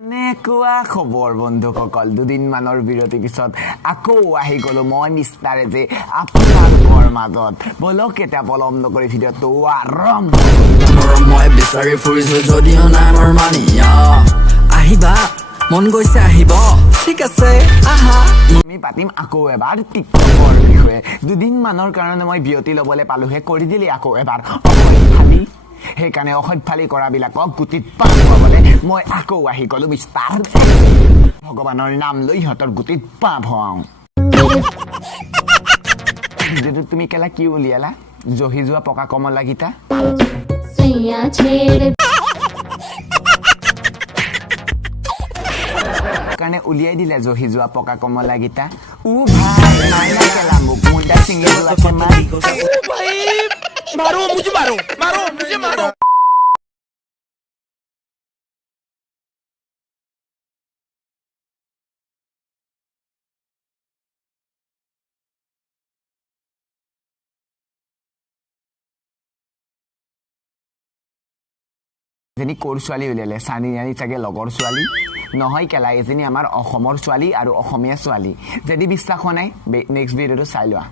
নেকুৱা খবৰ বন্ধুসকল দুদিন মানৰ বিৰতি পিছত আকৌ আহি গলো মই মিষ্টাৰ এজে আপোনালোকৰ মাজত বলক এটা পলম নকৰি ভিডিঅ'টো আৰম্ভ মই বিচাৰি ফুৰিছো যদিও নাই মোৰ মানি আহিবা মন গৈছে আহিব ঠিক আছে আহা আমি পাতিম আকৌ এবাৰ টিকটকৰ বিষয়ে দুদিন মানৰ কাৰণে মই বিৰতি ল'বলৈ পালোহে কৰি দিলি আকৌ এবাৰ খালি সেইকাৰণে অসভ্যালি কৰাবিলাকক গুটিত পাৰ খুৱাবলৈ মই আকৌ আহি গলো মিষ্টাৰ ভগৱানৰ নাম লৈ সিহঁতৰ গুটিত পা ভৰাওঁ ভিডিঅ'টোত তুমি কেলা কি উলিয়ালা জহি যোৱা পকা কমলাকেইটা কাৰণে উলিয়াই দিলে জহি যোৱা পকা কমলাকেইটা ভাই মাইনা কেলা মোক মুণ্ডা ছিঙি যোৱাকে मारो मुझे मारो मारो मुझे मारो এজনী কোৰ ছোৱালী উলিয়ালে চানি ৰাণী চাগে লগৰ ছোৱালী নহয় কেলা এজনী আমাৰ অসমৰ ছোৱালী আৰু অসমীয়া ছোৱালী যদি বিশ্বাস হোৱা নাই নেক্সট ভিডিঅ'টো চাই লোৱা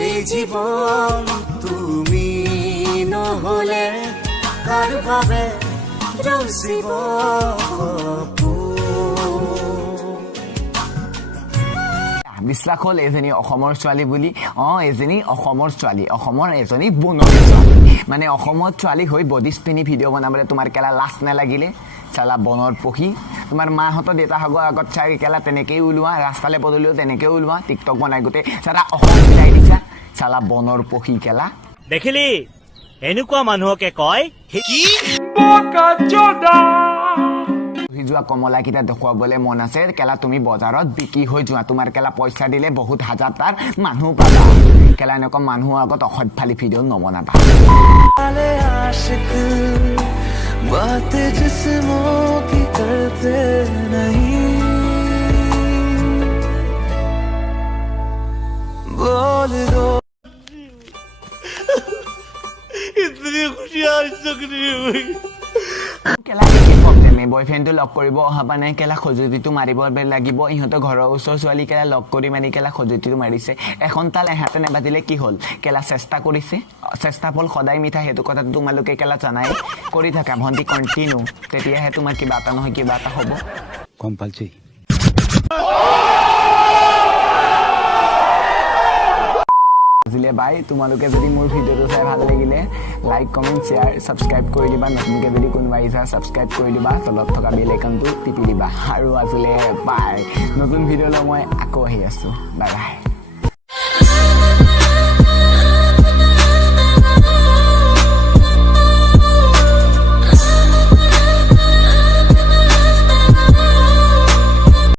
এই জীবন তুমি নহলে কাৰ ভাবে ৰসিব বিশ্বাস হল এজনী অসমৰ ছোৱালী বুলি এজনী অসমৰ ছোৱালী অসমৰ এজনী বনৰী ছোৱালী মানে অসমত ছোৱালী হৈ বডিজ পিন্ধি ভিডিঅ' বনাবলৈ তোমাৰ কেলা লাজ নালাগিলে চালা বনৰ পক্ষী তোমাৰ মাহঁতৰ দেউতাহঁতৰ আগত চাই কেলা তেনেকেই ওলোৱা ৰাস্তালৈ পদূলিও তেনেকেই ওলোৱা টিকটক বনাই গোটেই চালা অসম মিলাই দিছা চালা বনৰ পক্ষী কেলা দেখিলি এনেকুৱা মানুহকে কয় কি যোৱা কমলাকেইটা দেখুৱাবলৈ মন আছে কেলা তুমি বজাৰত বিক্ৰী হৈ যোৱা তোমাৰ কেলা পইচা দিলে বহুত হাজাৰ তাৰ মানুহ পাবা কেলা এনেকুৱা মানুহৰ আগত অসভ্যালি ভিডিঅ' নবনাবা बातें जिस्मों की करते नहीं बोल दो इतनी खुशी आज तक नहीं हुई কেলা কি প্ৰব্লেম বয়ফ্ৰেণ্ডটো লগ কৰিব অহা নাই কেলা খজুতিটো মাৰিব লাগিব ইহঁতৰ ঘৰৰ ওচৰ ছোৱালী কেলা লগ কৰি মানি কেলা খজুতিটো মাৰিছে এখন তাল এহাতে নেবাজিলে কি হ'ল কেলা চেষ্টা কৰিছে চেষ্টা ফল সদায় মিঠা সেইটো কথাটো তোমালোকে কেলা জানাই কৰি থাকা ভণ্টি কণ্টিনিউ তেতিয়াহে তোমাৰ কিবা এটা নহয় কিবা এটা হ'ব কম্পালচৰি আজিলে বাই তোমালোকে যদি মোৰ ভিডিঅ'টো চাই ভাল লাগিলে লাইক কমেণ্ট শ্বেয়াৰ ছাবস্ক্ৰাইব কৰি দিবা নতুনকৈ যদি কোনোবা আহিছা ছাবস্ক্ৰাইব কৰি দিবা তলত থকা বেল আইকনটো টিপি দিবা আৰু আজিলে বাই নতুন ভিডিঅ'লৈ মই আকৌ আহি আছোঁ বাই বাই